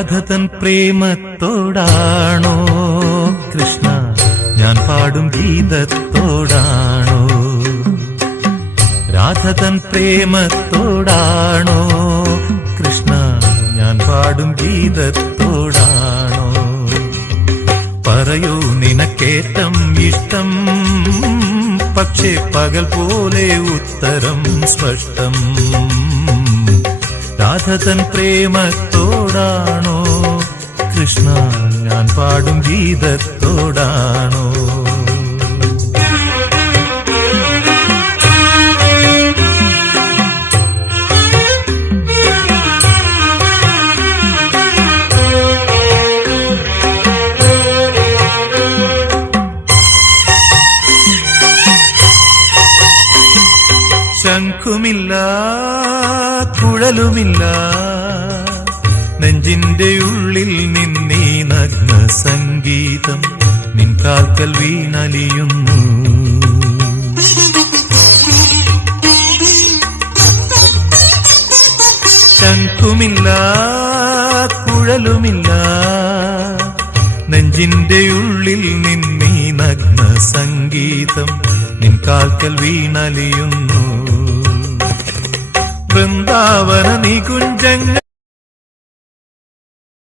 രാധതൻ പ്രേമത്തോടാണോ കൃഷ്ണ ഞാൻ പാടും ഗീതത്തോടാണോ? രാധതൻ പ്രേമത്തോടാണോ കൃഷ്ണ ഞാൻ പാടും ഗീതത്തോടാണോ? പറയൂ നിനക്കേറ്റം ഇഷ്ടം, പക്ഷേ പകൽ പോലെ ഉത്തരം സ്പഷ്ടം. രാധതൻ പ്രേമത്തോടാണോ കൃഷ്ണ ഞാൻ പാടും ഗീതത്തോടാണോ? ശംഖുമില്ല കുഴലുമില്ല നെഞ്ചിന്റെ ഉള്ളിൽ നിന്നീ നഗ്ന സംഗീതം നിൻ കാൽക്കൽ വീണലിയുന്നു. ശംഖുമില്ല കുഴലുമില്ല നെഞ്ചിന്റെ ഉള്ളിൽ നിന്നീ നഗ്ന സംഗീതം നിൻ കാൽക്കൽ വീണലിയുന്നു. വൃന്ദാവന നികുഞ്ചങ്ങൾ